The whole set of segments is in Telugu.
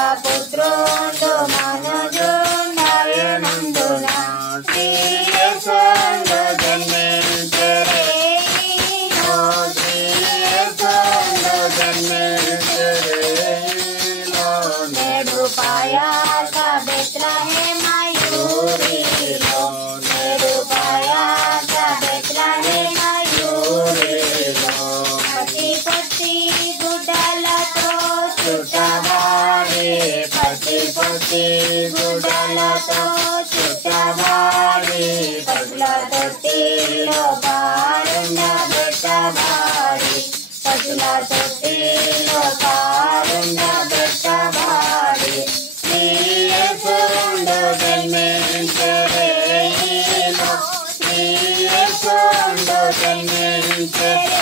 దేవపుత్రుండు మనుజుండయనందున శ్రీయేసుండు జన్మించెరేలో శ్రీయేసుండు జన్మించెరేలో నేడు పాయాస బెత్లెహేమయూరిలో నేడు పాయాస బెత్లెహేమయూరిలో పచ్చి పచ్చి గుడ్డలతో చుట్టబారి పచ్చి పచ్చి గుడ్డలతో చుట్టబారి పశుల తొట్టిలో పారుండబెట్టబారి పశుల తొట్టిలో పారుండబెట్టబారి శ్రీయేసుండు జన్మించెరేలో శ్రీయేసుండు జన్మించెరేలో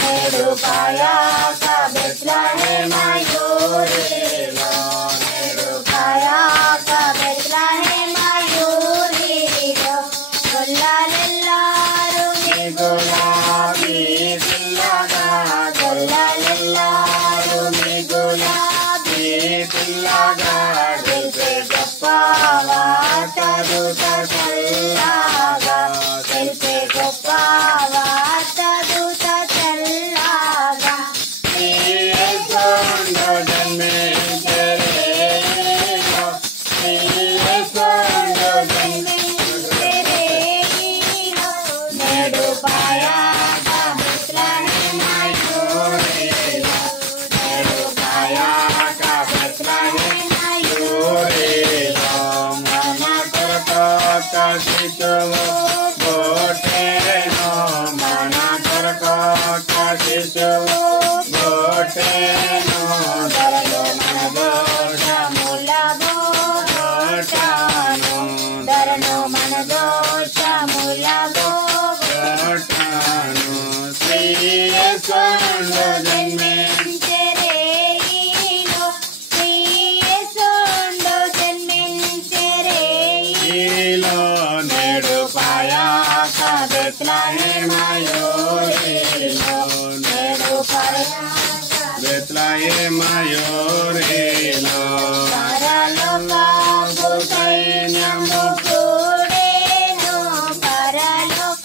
నేడు పాయాస బెత్లెహేమయూరిలో నేడు పాయాస బెత్లెహేమయూరిలో గొల్లలెల్లారు మీ గులాబీ పిల్లగా గొల్లలెల్లారు మీ గులాబీ పిల్లగా తెలిసే గొప్ప వార్త దూత చల్లగా తెలిసే గొప్ప వార్త దూత చల్లగా శ్రీయేసుండు జన్మించెరేలో శ్రీయేసుండు జన్మించెరేలో నేడు పాయాస బెత్లెహేమయూరిలో నేడు పాయాస బెత్లెహేమయూరిలో మన కొరకొక్క శిశువు పుట్టెను మన కొరకొక్క శిశువు పుట్టెను ధరలో మన దోషముల పోగొట్టాను ధరలో మన దోషముల పోగొట్టాను శ్రీయేసుండు జన్మించెరేలో శ్రీయేసుండు జన్మించెరేలో నేడు పాయాస బెత్లెహేమయూరిలో నేడు పాయాస బెత్లెహేమయూరిలో పరలోకపు సైన్యము కూడెను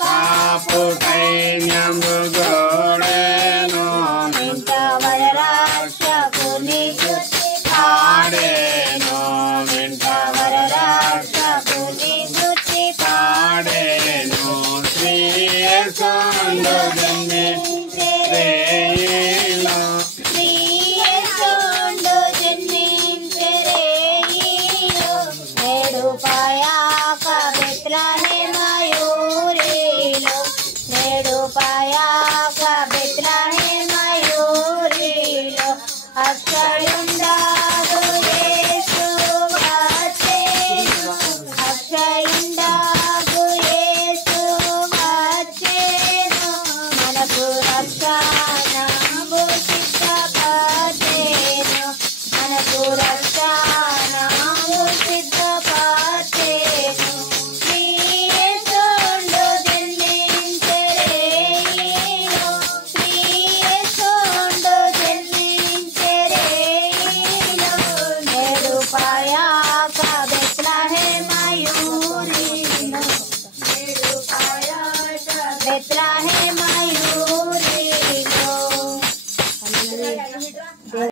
కాపు సైన్యము గోడెను ఇంత వరరక్షకుని స్తుతి పాడెను వెంట వరరక్షకుని స్తుతి పాడెను శ్రీయేసుండు జన్మించెరేలో శ్రీయేసుండు జన్మించెరేలో నేడు పాయాస